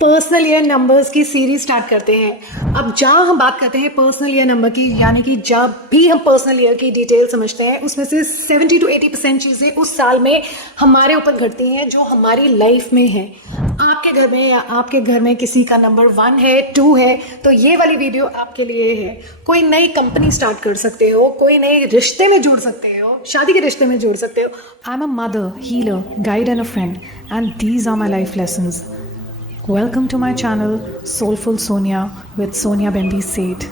Personal year numbers की series start करते हैं। अब जहाँ हम बात करते हैं पर्सनल ईयर नंबर की, यानी कि जब भी हम पर्सनल ईयर की डिटेल समझते हैं उसमें से 70 to 80% चीज़ें उस साल में हमारे ऊपर घटती हैं जो हमारी लाइफ में हैं। आपके घर में या आपके घर में किसी का नंबर 1 है, 2 है, तो ये वाली वीडियो आपके लिए है। कोई नई कंपनी स्टार्ट कर सकते हो, कोई नए रिश्ते में जुड़ सकते हो, शादी के रिश्ते में जुड़ सकते हो। I am a mother, healer, guide and a friend and these are my life lessons. Welcome to my channel Soulful Sonia with Sonia Bendi Seth।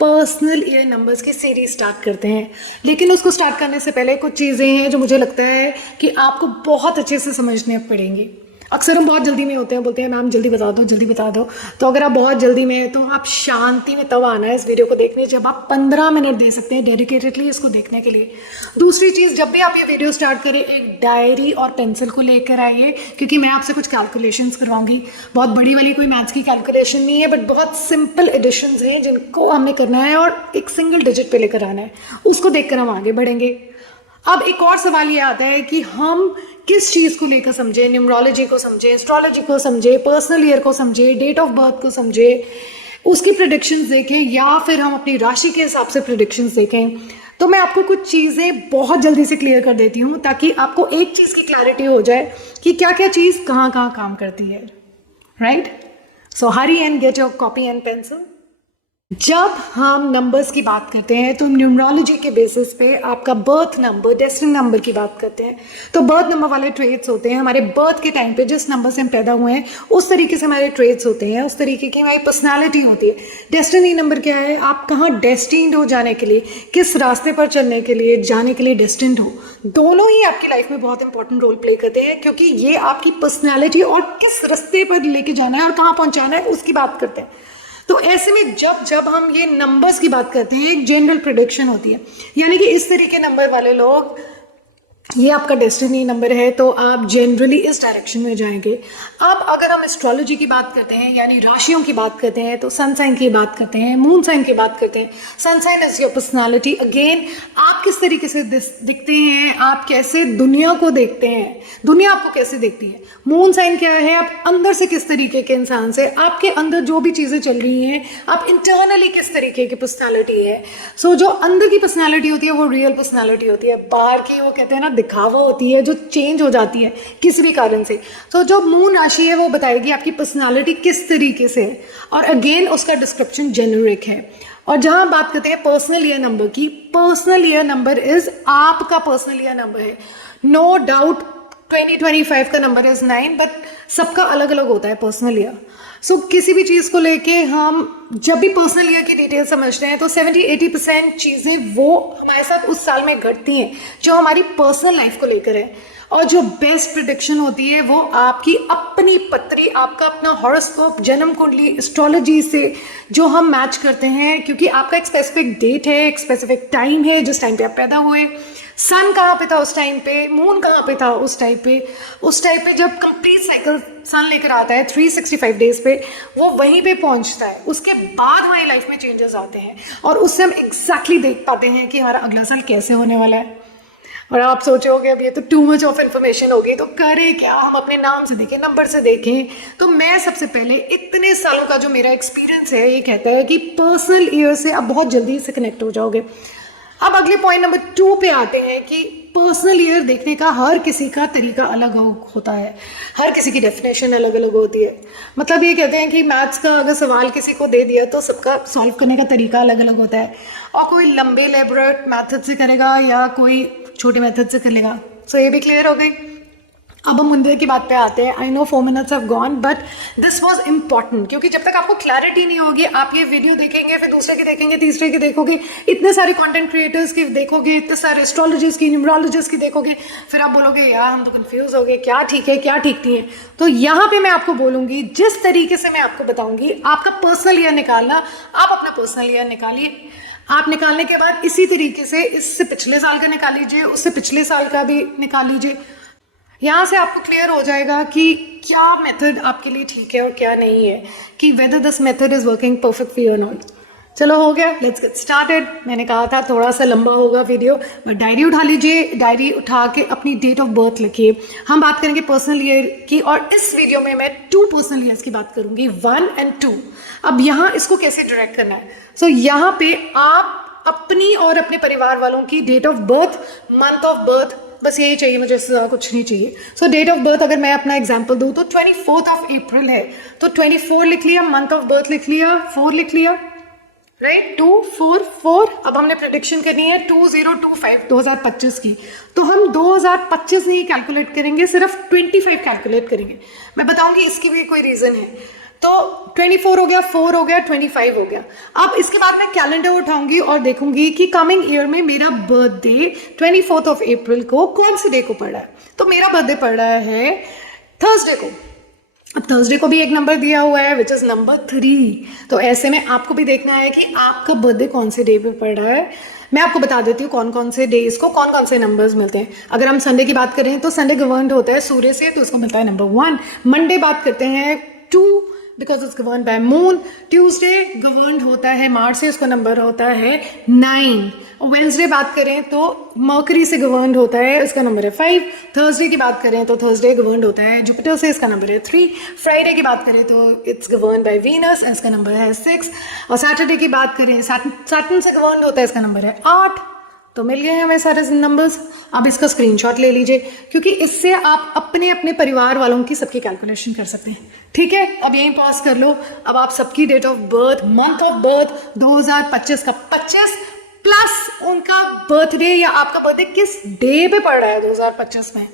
Personal year numbers की सीरीज स्टार्ट करते हैं, लेकिन उसको स्टार्ट करने से पहले कुछ चीज़ें हैं जो मुझे लगता है कि आपको बहुत अच्छे से समझने पड़ेंगी। अक्सर हम बहुत जल्दी में होते हैं, बोलते हैं मैम जल्दी बता दो जल्दी बता दो। तो अगर आप बहुत जल्दी में हैं तो आप शांति में तब आना है इस वीडियो को देखने जब आप 15 मिनट दे सकते हैं डेडिकेटेडली इसको देखने के लिए। दूसरी चीज़, जब भी आप ये वीडियो स्टार्ट करें एक डायरी और पेंसिल को लेकर आइए, क्योंकि मैं आपसे कुछ कैलकुलेशंस करवाऊंगी। बहुत बड़ी वाली कोई मैथ्स की कैलकुलेशन नहीं है, बट बहुत सिंपल एडिशंस हैं जिनको हमने करना है और एक सिंगल डिजिट पे लेकर आना है। उसको देखकर हम आगे बढ़ेंगे। अब एक और सवाल ये आता है कि हम किस चीज़ को लेकर समझें, न्यूमरोलॉजी को समझें, एस्ट्रोलॉजी को समझें, पर्सनल ईयर को समझें, डेट ऑफ बर्थ को समझें, उसकी प्रेडिक्शंस देखें, या फिर हम अपनी राशि के हिसाब से प्रेडिक्शंस देखें। तो मैं आपको कुछ चीज़ें बहुत जल्दी से क्लियर कर देती हूँ ताकि आपको एक चीज़ की क्लैरिटी हो जाए कि क्या क्या चीज़ कहाँ कहाँ काम करती है। Right? So Hari and get your copy and pencil. जब हम नंबर्स की बात करते हैं तो न्यूमरोलॉजी के बेसिस पे आपका बर्थ नंबर, डेस्टिनी नंबर की बात करते हैं। तो बर्थ नंबर वाले ट्रेड्स होते हैं, हमारे बर्थ के टाइम पे जिस नंबर से हम पैदा हुए हैं उस तरीके से हमारे ट्रेड्स होते हैं, उस तरीके की हमारी पर्सनालिटी होती है। डेस्टिनी नंबर क्या है? आप कहाँ डेस्टिन्ड हो जाने के लिए, किस रास्ते पर चलने के लिए, जाने के लिए डेस्टिन्ड हो। दोनों ही आपकी लाइफ में बहुत इंपॉर्टेंट रोल प्ले करते हैं, क्योंकि ये आपकी पर्सनैलिटी और किस रास्ते पर लेके जाना है और कहाँ पहुँचाना है उसकी बात करते हैं। तो ऐसे में जब हम ये नंबर्स की बात करते हैं एक जनरल प्रेडिक्शन होती है, यानी कि इस तरीके नंबर वाले लोग, ये आपका डेस्टिनी नंबर है तो आप जनरली इस डायरेक्शन में जाएंगे। अब अगर हम एस्ट्रोलॉजी की बात करते हैं यानी राशियों की बात करते हैं तो सन साइन की बात करते हैं, मून साइन की बात करते हैं। Sun sign is your personality. Again, आप किस तरीके से दिखते हैं, आप कैसे दुनिया को देखते हैं, दुनिया आपको कैसे देखती है। मून साइन क्या है? आप अंदर से किस तरीके के इंसान से, आपके अंदर जो भी चीज़ें चल रही हैं, आप इंटरनली किस तरीके की पर्सनालिटी है। सो जो अंदर की पर्सनालिटी होती है वो रियल पर्सनालिटी होती है। बाहर की वो कहते हैं ना दिखावा होती है जो चेंज हो जाती है किसी भी कारण से। तो जो मून राशि है वो बताएगी आपकी पर्सनालिटी किस तरीके से है, और अगेन उसका डिस्क्रिप्शन जेनरिक है। और जहां बात करते हैं पर्सनल ईयर नंबर की, पर्सनल ईयर नंबर इज आपका पर्सनल ईयर नंबर है। नो डाउट 2025 का नंबर इज 9, बट सबका अलग अलग होता है पर्सनल ईयर। सो किसी भी चीज़ को लेके हम जब भी पर्सनल ईयर की डिटेल समझते हैं तो 70-80% चीज़ें वो हमारे साथ उस साल में घटती हैं जो हमारी पर्सनल लाइफ को लेकर है। और जो बेस्ट प्रेडिक्शन होती है वो आपकी अपनी पत्री, आपका अपना हॉरोस्कोप, जन्म कुंडली, एस्ट्रोलॉजी से जो हम मैच करते हैं, क्योंकि आपका एक स्पेसिफिक डेट है, एक स्पेसिफिक टाइम है जिस टाइम पे आप पैदा हुए, सन कहाँ पे था उस टाइम पे, मून कहाँ पे था उस टाइम पे जब कंप्लीट साइकिल सन लेकर आता है 365 डेज पे, वो वहीं पे पहुंचता है। उसके बाद हमारी लाइफ में चेंजेस आते हैं और उससे हम एग्जैक्टली देख पाते हैं कि हमारा अगला साल कैसे होने वाला है। और आप सोचोगे अब ये तो टू मच ऑफ इन्फॉर्मेशन होगी, तो करें क्या, हम अपने नाम से देखें, नंबर से देखें। तो मैं सबसे पहले इतने सालों का जो मेरा एक्सपीरियंस है ये कहता है कि पर्सनल ईयर से आप बहुत जल्दी से कनेक्ट हो जाओगे। अब अगले पॉइंट नंबर 2 पे आते हैं कि पर्सनल ईयर देखने का हर किसी का तरीका अलग होता है, हर किसी की डेफिनेशन अलग अलग होती है। मतलब ये कहते हैं कि मैथ्स का अगर सवाल किसी को दे दिया तो सबका सॉल्व करने का तरीका अलग अलग होता है, और कोई लंबे लेबोरेट मेथड से करेगा या कोई छोटे मेथड से कर लेगा। सो ये भी क्लियर हो गई। अब हम मंदिर की बात पे आते हैं। I know 4 minutes have gone, but this was important, क्योंकि जब तक आपको क्लैरिटी नहीं होगी, आप ये वीडियो देखेंगे, फिर दूसरे की देखेंगे, तीसरे की देखोगे, इतने सारे कंटेंट क्रिएटर्स की देखोगे, इतने सारे एस्ट्रोलॉजिस्ट की, न्यूमरोलॉजिस्ट की देखोगे, फिर आप बोलोगे यार हम तो कंफ्यूज हो गए, क्या ठीक है क्या ठीक नहीं है। तो यहाँ पे मैं आपको बोलूँगी, जिस तरीके से मैं आपको बताऊँगी आपका पर्सनल ईयर निकालना, आप अपना पर्सनल ईयर निकालिए। आप निकालने के बाद इसी तरीके से इससे पिछले साल का निकाल लीजिए, उससे पिछले साल का भी निकाल लीजिए। यहाँ से आपको क्लियर हो जाएगा कि क्या मेथड आपके लिए ठीक है और क्या नहीं है, कि whether this method is working perfect for you और नॉट। चलो हो गया, लेट्स गेट स्टार्टेड। मैंने कहा था थोड़ा सा लंबा होगा वीडियो, बट डायरी उठा लीजिए, डायरी उठा के अपनी डेट ऑफ बर्थ लिखिए। हम बात करेंगे पर्सनल ईयर की, और इस वीडियो में मैं 2 पर्सनल ईयर्स की बात करूंगी, 1 और 2। अब यहाँ इसको कैसे डायरेक्ट करना है, सो यहाँ पे आप अपनी और अपने परिवार वालों की date of birth, month of birth, बस यही चाहिए मुझे, इससे ज़्यादा कुछ नहीं चाहिए। सो डेट ऑफ बर्थ अगर मैं अपना एग्जाम्पल दूँ तो 24 अप्रैल है, तो 24 लिख लिया, मंथ ऑफ बर्थ लिख लिया, 4 लिख लिया, राइट, 2 4 4। अब हमने प्रेडिक्शन करनी है 2025 2025 की, तो हम 2025 नहीं कैलकुलेट करेंगे, सिर्फ 25 कैलकुलेट करेंगे। मैं बताऊंगी इसकी भी कोई रीजन है। तो 24 हो गया, 4 हो गया, 25 हो गया। अब इसके बाद मैं कैलेंडर उठाऊंगी और देखूंगी कि कमिंग ईयर में मेरा बर्थडे 24 अप्रैल को कौन से डे को पड़ रहा है। तो मेरा बर्थडे पड़ रहा है थर्सडे को। अब थर्सडे को भी एक नंबर दिया हुआ है विच इज़ नंबर 3। तो ऐसे में आपको भी देखना है कि आपका बर्थडे कौन से डे पे पड़ रहा है। मैं आपको बता देती हूँ कौन कौन से डेज को कौन कौन से नंबर्स मिलते हैं। अगर हम संडे की बात करें तो संडे गवर्नड होता है सूर्य से, तो उसको मिलता है नंबर 1। मंडे बात करते हैं 2 because it's govern by moon. Tuesday governed होता है मार्स से, उसका नंबर होता है 9। वेंसडे बात करें तो मर्करी से गवर्नड होता है, इसका नंबर है 5। थर्सडे की बात करें तो थर्सडे गवर्नड होता है जुपिटर से, इसका नंबर है 3। फ्राइडे की बात करें तो इट्स गवर्न बाय वीनस, इसका नंबर है 6। और सैटरडे की बात करें सैटर्न से गवर्नड होता है, इसका नंबर है 8। तो मिल गए हमें सारे नंबर्स। अब इसका स्क्रीनशॉट ले लीजिए, क्योंकि इससे आप अपने अपने परिवार वालों की सबकी कैलकुलेशन कर सकते हैं। ठीक है, अब यहीं पॉज कर लो। अब आप सबकी date of birth, month of birth 2025 का 25 प्लस उनका बर्थडे या आपका बर्थडे किस डे पे पड़ रहा है 2025 में,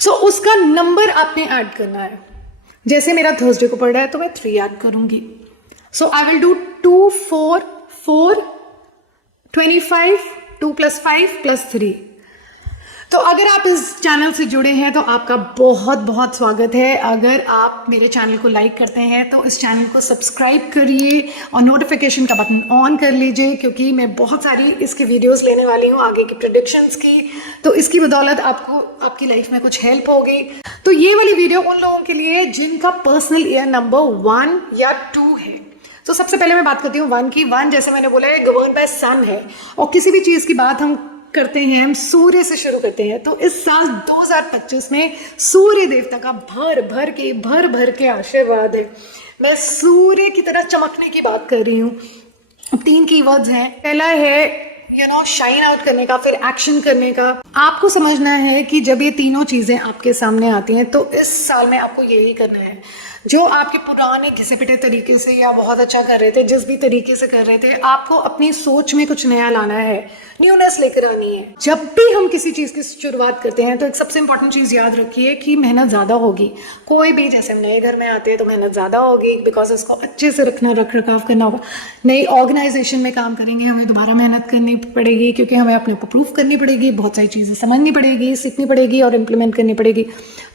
सो उसका नंबर आपने ऐड करना है। जैसे मेरा थर्सडे को पड़ रहा है तो मैं 3 ऐड करूंगी। सो आई विल डू 2 4 4 25 2 + 5 + 3। तो अगर आप इस चैनल से जुड़े हैं तो आपका बहुत बहुत स्वागत है। अगर आप मेरे चैनल को लाइक करते हैं तो इस चैनल को सब्सक्राइब करिए और नोटिफिकेशन का बटन ऑन कर लीजिए, क्योंकि मैं बहुत सारी इसकी वीडियोस लेने वाली हूँ आगे की प्रेडिक्शंस की। तो इसकी बदौलत आपको आपकी लाइफ में कुछ हेल्प होगी। तो ये वाली वीडियो उन लोगों के लिए जिनका पर्सनल ईयर नंबर 1 या 2 है। तो सबसे पहले मैं बात करती हूँ 1 की। 1 जैसे मैंने बोला है गवर्न बाय सन है, और किसी भी चीज़ की बात हम करते हैं हम सूर्य से शुरू करते हैं। तो इस साल 2025 में सूर्य देवता का भर भर के आशीर्वाद है। मैं सूर्य की तरह चमकने की बात कर रही हूँ। 3 कीवर्ड्स हैं। पहला है शाइन आउट करने का, फिर एक्शन करने का। आपको समझना है कि जब ये तीनों चीज़ें आपके सामने आती हैं तो इस साल में आपको यही करना है। जो आपके पुराने घिसे पिटे तरीके से या बहुत अच्छा कर रहे थे, जिस भी तरीके से कर रहे थे, आपको अपनी सोच में कुछ नया लाना है, न्यूनेस लेकर आनी है। जब भी हम किसी चीज़ की शुरुआत करते हैं तो एक सबसे इंपॉर्टेंट चीज़ याद रखिए कि मेहनत ज़्यादा होगी। कोई भी, जैसे हम नए घर में आते हैं तो मेहनत ज़्यादा होगी, बिकॉज इसको अच्छे से रखना, रख रखाव करना होगा। नई ऑर्गेनाइजेशन में काम करेंगे, हमें दोबारा मेहनत करनी पड़ेगी, क्योंकि हमें अपने ऊपर प्रूफ करनी पड़ेगी, बहुत सारी चीज़ें समझनी पड़ेगी, सीखनी पड़ेगी और इम्प्लीमेंट करनी पड़ेगी।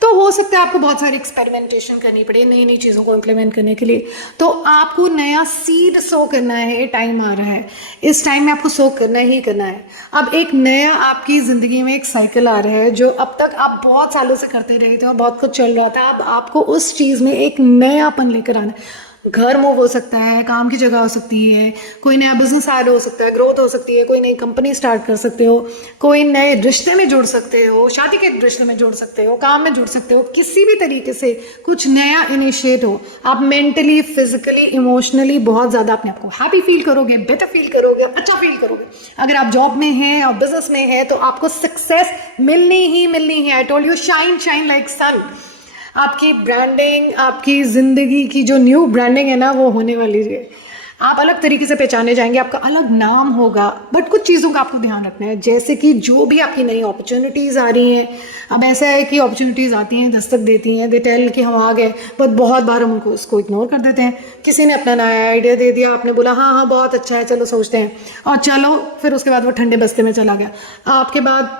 तो हो सकता है आपको बहुत सारी एक्सपेरिमेंटेशन करनी पड़े नई नई चीज़ों को इम्प्लीमेंट करने के लिए। तो आपको नया सीड सो करना है, टाइम आ रहा है, इस टाइम में आपको सो करना ही करना है। अब एक नया आपकी ज़िंदगी में एक साइकिल आ रहा है, जो अब तक आप बहुत सालों से करते रहे थे और बहुत कुछ चल रहा था। अब आपको उस चीज़ में एक नयापन लेकर आना है। घर मूव हो सकता है, काम की जगह हो सकती है, कोई नया बिजनेस ऐड हो सकता है, ग्रोथ हो सकती है, कोई नई कंपनी स्टार्ट कर सकते हो, कोई नए रिश्ते में जुड़ सकते हो, शादी के रिश्ते में जुड़ सकते हो, काम में जुड़ सकते हो, किसी भी तरीके से कुछ नया इनिशिएट हो। आप मेंटली, फिजिकली, इमोशनली बहुत ज़्यादा अपने आप को हैप्पी फील करोगे, बेटर फील करोगे, अच्छा फील करोगे। अगर आप जॉब में हैं और बिजनेस में हैं तो आपको सक्सेस मिलनी ही है। I told you, shine like sun. आपकी ब्रांडिंग, आपकी ज़िंदगी की जो न्यू ब्रांडिंग है ना, वो होने वाली है। आप अलग तरीके से पहचाने जाएंगे, आपका अलग नाम होगा। बट कुछ चीज़ों का आपको ध्यान रखना है, जैसे कि जो भी आपकी नई अपॉर्चुनिटीज़ आ रही हैं। अब ऐसा है कि अपॉर्चुनिटीज़ आती हैं, दस्तक देती हैं, दे टेल कि हम आ गए, बट बहुत बार हम उनको उसको इग्नोर कर देते हैं। किसी ने अपना नया आइडिया दे दिया, आपने बोला हाँ बहुत अच्छा है, चलो सोचते हैं, और चलो, फिर उसके बाद वो ठंडे बस्ते में चला गया। आपके बाद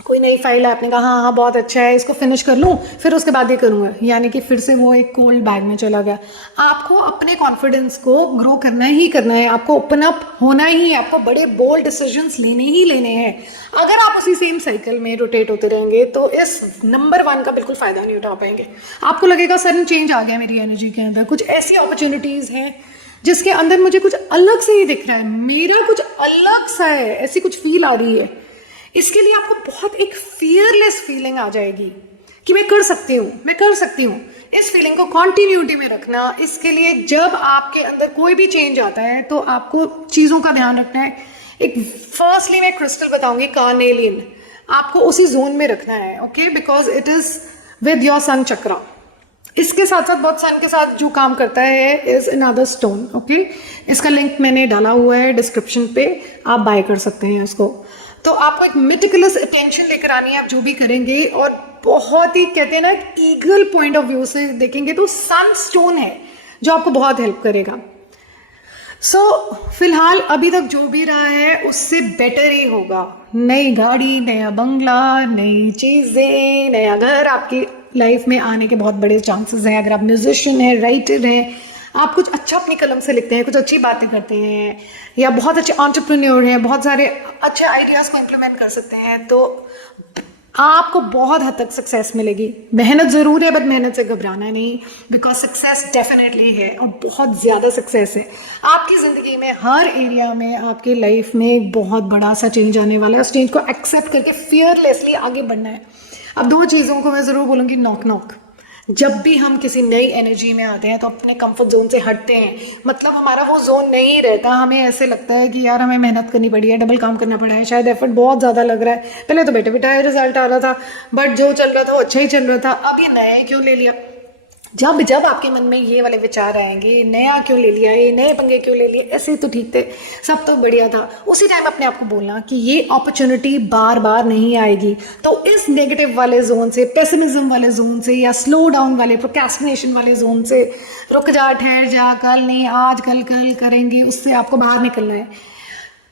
कोई नई फाइल है, आपने कहा हाँ बहुत अच्छा है, इसको फिनिश कर लूँ, फिर उसके बाद ये करूँगा, यानी कि फिर से वो एक कोल्ड बैग में चला गया। आपको अपने कॉन्फिडेंस को ग्रो करना है, आपको ओपन अप होना ही है, आपको बड़े बोल्ड डिसीजंस लेने हैं। अगर आप उसी सेम साइकिल में रोटेट होते रहेंगे तो इस नंबर 1 का बिल्कुल फ़ायदा नहीं उठा पाएंगे। आपको लगेगा सडन चेंज आ गया मेरी एनर्जी के अंदर, कुछ ऐसी अपॉर्चुनिटीज़ हैं जिसके अंदर मुझे कुछ अलग से ही दिख रहा है, मेरा कुछ अलग सा है, ऐसी कुछ फील आ रही है, इसके लिए आपको बहुत एक फियरलेस फीलिंग आ जाएगी कि मैं कर सकती हूँ, मैं कर सकती हूँ। इस फीलिंग को कॉन्टिन्यूटी में रखना, इसके लिए जब आपके अंदर कोई भी चेंज आता है तो आपको चीज़ों का ध्यान रखना है। एक फर्स्टली मैं क्रिस्टल बताऊंगी, कार्नेलियन, आपको उसी जोन में रखना है, okay, because it is with your sun chakra. इसके साथ साथ बहुत सन के साथ जो काम करता है इज अनदर स्टोन, ओके। इसका लिंक मैंने डाला हुआ है डिस्क्रिप्शन पे, आप बाय कर सकते हैं उसको। तो आपको एक मेटिकुलस अटेंशन लेकर आनी है आप जो भी करेंगे, और बहुत ही कहते हैं ना ईगल पॉइंट ऑफ व्यू से देखेंगे तो सन स्टोन है जो आपको बहुत हेल्प करेगा। फिलहाल अभी तक जो भी रहा है उससे बेटर ही होगा। नई गाड़ी, नया बंगला, नई चीज़ें, नया घर आपकी लाइफ में आने के बहुत बड़े चांसेस हैं। अगर आप म्यूजिशियन हैं, राइटर हैं, आप कुछ अच्छा अपनी कलम से लिखते हैं, कुछ अच्छी बातें करते हैं, या बहुत अच्छे एंटरप्रेन्योर हैं, बहुत सारे अच्छे आइडियाज़ को इम्प्लीमेंट कर सकते हैं, तो आपको बहुत हद तक सक्सेस मिलेगी। मेहनत ज़रूर है, बट मेहनत से घबराना नहीं, बिकॉज सक्सेस डेफिनेटली है और बहुत ज़्यादा सक्सेस है। आपकी ज़िंदगी में हर एरिया में आपकी लाइफ में एक बहुत बड़ा सा चेंज आने वाला है। उस चेंज को एक्सेप्ट करके फियरलेसली आगे बढ़ना है। अब दो चीज़ों को मैं ज़रूर बोलूँगी, नॉक नॉक। जब भी हम किसी नई एनर्जी में आते हैं तो अपने कंफर्ट जोन से हटते हैं, मतलब हमारा वो जोन नहीं रहता। हमें ऐसे लगता है कि यार हमें मेहनत करनी पड़ी है, डबल काम करना पड़ा है, शायद एफर्ट बहुत ज़्यादा लग रहा है, पहले तो बेटे बेटा रिजल्ट आ रहा था, बट जो चल रहा था वो अच्छा ही चल रहा था, अब ये नया क्यों ले लिया। जब जब आपके मन में ये वाले विचार आएंगे, नया क्यों ले लिया, ये नए पंगे क्यों ले लिए, ऐसे तो ठीक थे, सब तो बढ़िया था, उसी टाइम अपने आप को बोलना कि ये अपॉर्चुनिटी बार बार नहीं आएगी। तो इस नेगेटिव वाले जोन से, पेसिमिज्म वाले जोन से, या स्लो डाउन वाले प्रोक्रेस्टिनेशन वाले जोन से, रुक जा, ठहर जा, कल नहीं आज कल कल करेंगे, उससे आपको बाहर निकलना है,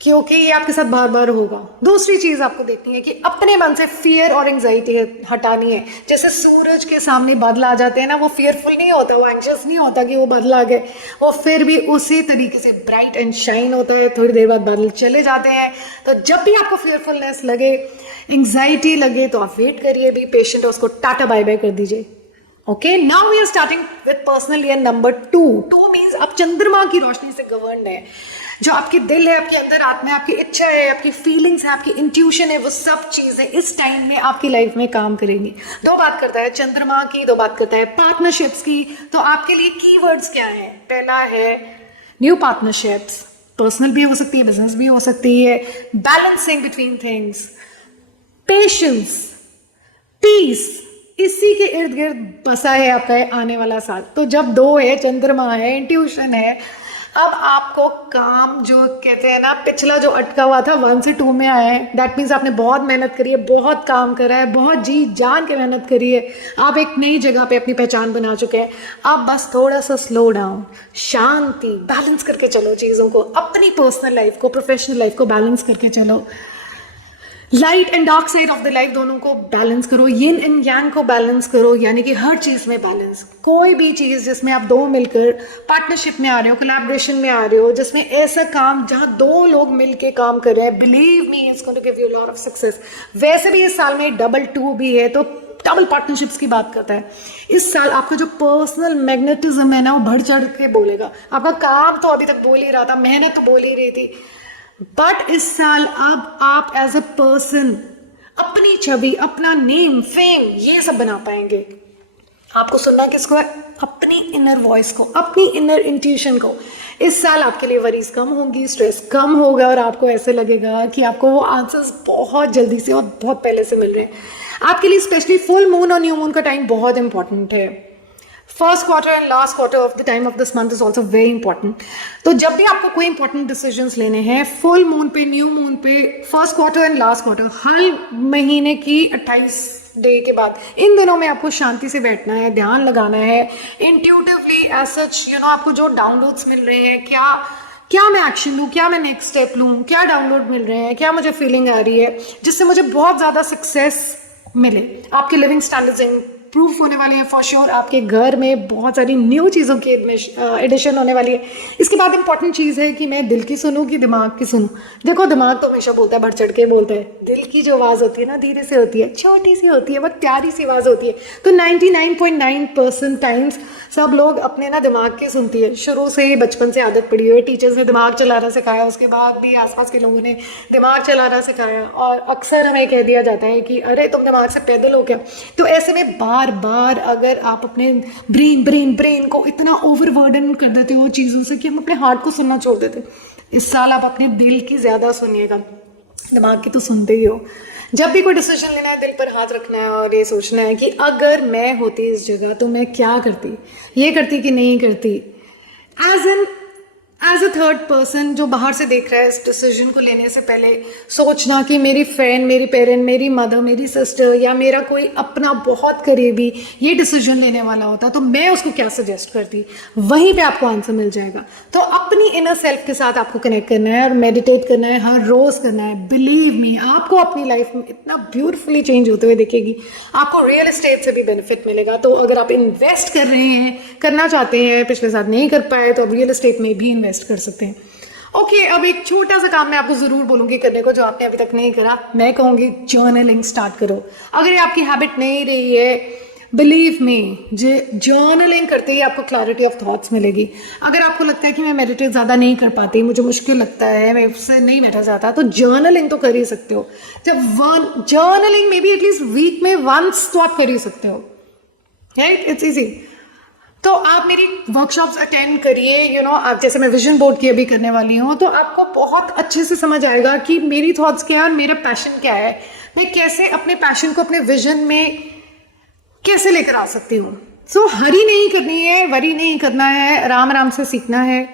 क्योंकि ये आपके साथ बार बार होगा। दूसरी चीज़ आपको देखनी है कि अपने मन से फियर और एंग्जाइटी हटानी है। जैसे सूरज के सामने बादल आ जाते हैं ना, वो फियरफुल नहीं होता, वो एंग्शियस नहीं होता कि वो बादल आ गए, वो फिर भी उसी तरीके से ब्राइट एंड शाइन होता है। थोड़ी देर बाद बादल चले जाते हैं। तो जब भी आपको फियरफुलनेस लगे, एंग्जाइटी लगे, तो आप वेट करिए, भी पेशेंट है, उसको टाटा बाय बाय कर दीजिए। Okay, now we are starting with personal year number 2। 2 means आप चंद्रमा की रोशनी से गवर्न है। जो आपकी दिल है, आपके अंदर आत्मा है, आपकी इच्छा है, आपकी फीलिंग्स है, आपकी इंट्यूशन है, वो सब चीज़ें इस टाइम में आपकी लाइफ में काम करेंगी। दो बात करता है चंद्रमा की, दो बात करता है पार्टनरशिप्स की। तो आपके लिए कीवर्ड्स क्या है? पहला है न्यू पार्टनरशिप्स, पर्सनल भी हो सकती है, बिजनेस भी हो सकती है, balancing between things, patience, peace, इसी के इर्द गिर्द बसा है आपका आने वाला साल। तो जब 2 है, चंद्रमा है, इंट्यूशन है, अब आपको काम जो कहते हैं ना, पिछला जो अटका हुआ था 1 से 2 में आया है, दैट मीन्स आपने बहुत मेहनत करी है, बहुत काम करा है, बहुत जी जान के मेहनत करी है, आप एक नई जगह पे अपनी पहचान बना चुके हैं। अब बस थोड़ा सा स्लो डाउन, शांति, बैलेंस करके चलो चीज़ों को, अपनी पर्सनल लाइफ को, प्रोफेशनल लाइफ को बैलेंस करके चलो। Light and dark side of the life दोनों को बैलेंस करो, यिन एंड यांग को बैलेंस करो, यानी कि हर चीज़ में बैलेंस। कोई भी चीज़ जिसमें आप 2 मिलकर पार्टनरशिप में आ रहे हो, कोलैबोरेशन में आ रहे हो, जिसमें ऐसा काम जहाँ 2 लोग मिलके काम कर रहे हैं, believe me it's going to give you lot of success. वैसे भी इस साल में डबल 2 भी है, तो डबल पार्टनरशिप्स की बात करता है। इस साल आपका जो पर्सनल मैग्नेटिज्म है ना, वो बढ़ चढ़ के बोलेगा। आपका काम तो अभी तक बोल ही रहा था, मेहनत तो बोल ही रही थी, बट इस साल अब आप एज अ पर्सन अपनी छवि, अपना नेम, फेम, ये सब बना पाएंगे। आपको सुनना किसको है? अपनी इनर वॉइस को, अपनी इनर इंट्यूशन को। इस साल आपके लिए वरीज कम होंगी, स्ट्रेस कम होगा, और आपको ऐसे लगेगा कि आपको वो आंसर्स बहुत जल्दी से और बहुत पहले से मिल रहे हैं। आपके लिए स्पेशली फुल मून और न्यू मून का टाइम बहुत इंपॉर्टेंट है। First quarter and last quarter of the time of this month is also very important. तो जब भी आपको कोई इंपॉर्टेंट डिसीजंस लेने हैं, फुल मून पे, न्यू मून पे, first quarter and last quarter, हर महीने की 28 डे के बाद, इन दिनों में आपको शांति से बैठना है, ध्यान लगाना है, intuitively as such, you know, आपको जो डाउनलोड्स मिल रहे हैं, क्या मैं एक्शन लूँ, क्या मैं नेक्स्ट स्टेप लूँ, क्या डाउनलोड मिल रहे हैं, क्या मुझे फीलिंग आ रही है जिससे मुझे बहुत ज़्यादा सक्सेस मिले। आपके लिविंग स्टैंडर्ड्स इंप्रूव होने वाले हैं फॉर श्योर। आपके घर में बहुत सारी न्यू चीज़ों की एडिशन होने वाली है। इसके बाद इंपॉर्टेंट चीज़ है कि मैं दिल की सुनूं कि दिमाग की सुनूं। देखो, दिमाग तो हमेशा बोलता है, बढ़ चढ़ के बोलता है। दिल की जो आवाज़ होती है ना, धीरे से होती है, छोटी सी होती है, बहुत प्यारी सी आवाज़ होती है। तो 99.9% टाइम्स सब लोग अपने ना दिमाग की सुनती है, शुरू से ही बचपन से आदत पड़ी हुई है, टीचर्स ने दिमाग चलाना सिखाया, उसके बाद भी आसपास के लोगों ने दिमाग चलाना सिखाया, और अक्सर हमें कह दिया जाता है कि अरे तुम दिमाग से पैदल हो क्या। तो ऐसे में बार बार अगर आप अपने ब्रेन को इतना ओवरबर्डन कर देते हो चीज़ों से कि हम अपने हार्ट को सुनना छोड़ देते। इस साल आप अपने दिल की ज़्यादा सुनिएगा, दिमाग की तो सुनते ही हो। जब भी कोई डिसीजन लेना है, दिल पर हाथ रखना है और ये सोचना है कि अगर मैं होती इस जगह तो मैं क्या करती, ये करती कि नहीं करती। एज अ थर्ड पर्सन जो बाहर से देख रहा है, इस डिसीजन को लेने से पहले सोचना कि मेरी फ्रेंड, मेरी पेरेंट, मेरी मदर, मेरी सिस्टर या मेरा कोई अपना बहुत करीबी ये डिसीजन लेने वाला होता तो मैं उसको क्या सजेस्ट करती, वहीं पे आपको आंसर मिल जाएगा। तो अपनी इनर सेल्फ के साथ आपको कनेक्ट करना है और मेडिटेट करना है, हर रोज़ करना है। बिलीव मी, आपको अपनी लाइफ में इतना ब्यूटीफुली चेंज होते हुए दिखेगी। आपको रियल एस्टेट से भी बेनिफिट मिलेगा। तो अगर आप इन्वेस्ट कर रहे हैं, करना चाहते हैं, पिछले साल नहीं कर पाए, तो अब रियल एस्टेट में भी इन्वेस्ट कर सकते हैं। ओके, अब एक छोटा सा काम मैं आपको जरूर बोलूंगी करने को, जो आपने अभी तक नहीं करा। मैं कहूंगी जर्नलिंग स्टार्ट करो। अगर ये आपकी हैबिट नहीं रही है, बिलीव मी, जर्नलिंग करते ही आपको क्लैरिटी ऑफ थॉट्स मिलेगी। अगर आपको लगता है कि मैं मेडिटेट ज़्यादा नहीं कर पाती, मुझे मुश्किल लगता है, मैं उससे नहीं बैठा जाता, तो जर्नलिंग तो कर ही सकते हो। जब जर्नलिंग में भी एटलीस्ट वीक में वंस तो आप कर ही सकते हो, राइट? It's easy. तो आप मेरी वर्कशॉप्स अटेंड करिए, आप जैसे मैं विजन बोर्ड की अभी करने वाली हूँ, तो आपको बहुत अच्छे से समझ आएगा कि मेरी थॉट्स क्या है और मेरा पैशन क्या है, मैं कैसे अपने पैशन को अपने विजन में कैसे लेकर आ सकती हूँ। सो हरी नहीं करनी है, वरी नहीं करना है, आराम आराम से सीखना है।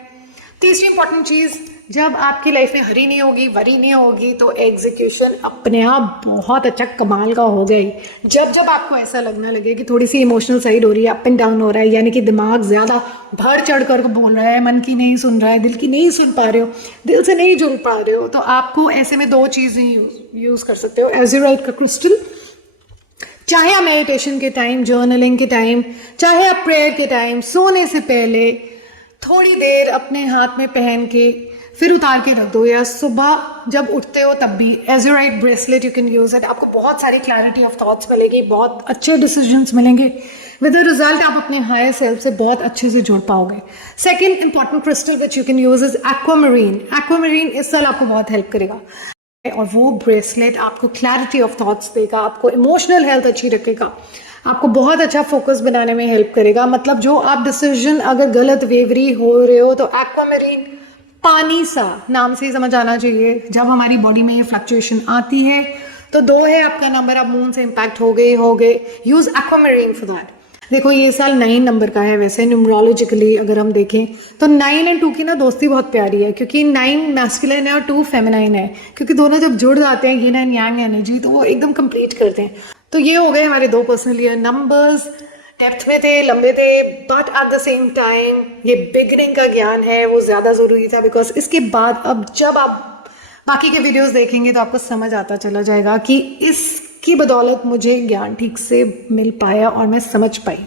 तीसरी इंपॉर्टेंट चीज़, जब आपकी लाइफ में हरी नहीं होगी, वरी नहीं होगी, तो एग्जीक्यूशन अपने आप बहुत अच्छा कमाल का हो गई। जब जब आपको ऐसा लगने लगे कि थोड़ी सी इमोशनल साइड हो रही है, अप एंड डाउन हो रहा है, यानी कि दिमाग ज़्यादा बढ़ चढ़ कर बोल रहा है, मन की नहीं सुन रहा है, दिल की नहीं सुन पा रहे हो, दिल से नहीं जुड़ पा रहे हो, तो आपको ऐसे में दो चीज़ें यूज़ कर सकते हो। एज़ुराइट का क्रिस्टल, चाहे आप मेडिटेशन के टाइम, जर्नलिंग के टाइम, चाहे आप प्रेयर के टाइम, सोने से पहले थोड़ी देर अपने हाथ में पहन के फिर उतार के रख दो, या सुबह जब उठते हो तब भी। Azurite bracelet, you can use it. आपको बहुत सारी क्लैरिटी ऑफ थॉट्स मिलेगी, बहुत अच्छे डिसीजंस मिलेंगे। विद द रिजल्ट आप अपने हायर सेल्फ से बहुत अच्छे से जुड़ पाओगे। Second important crystal which you can use is aquamarine. Aquamarine इस साल आपको बहुत हेल्प करेगा, और वो ब्रेसलेट आपको क्लैरिटी ऑफ थॉट्स देगा, आपको इमोशनल हेल्थ अच्छी रखेगा, आपको बहुत अच्छा फोकस बनाने में हेल्प करेगा। मतलब जो आप डिसीजन अगर गलत वेवरी हो रहे हो, तो एक्वामरीन पानी सा, नाम से ही समझ आना चाहिए। जब हमारी बॉडी में ये फ्लक्चुएशन आती है, तो 2 है आपका नंबर, आप मून से इम्पैक्ट हो गए, यूज एक्वामरीन फॉर दैट। देखो ये साल 9 नंबर का है, वैसे न्यूमरोलॉजिकली अगर हम देखें तो 9 और 2 की ना दोस्ती बहुत प्यारी है, क्योंकि 9 मैस्कुलिन है और 2 फेमिनाइन है, क्योंकि दोनों जब जुड़ जाते हैं यिन एंड यांग एनर्जी, तो वो एकदम कंप्लीट करते हैं। तो ये हो गए हमारे 2 पर्सनल ईयर नंबर्स। डेप्थ में थे, लंबे थे, but at the same time ये बिगनिंग का ज्ञान है वो ज़्यादा ज़रूरी था, बिकॉज इसके बाद अब जब आप बाकी के वीडियोस देखेंगे तो आपको समझ आता चला जाएगा कि इसकी बदौलत मुझे ज्ञान ठीक से मिल पाया और मैं समझ पाई।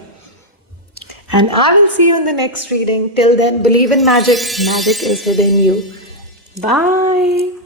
And I will see you in the next reading. Till then, believe in magic. Magic is within you. Bye.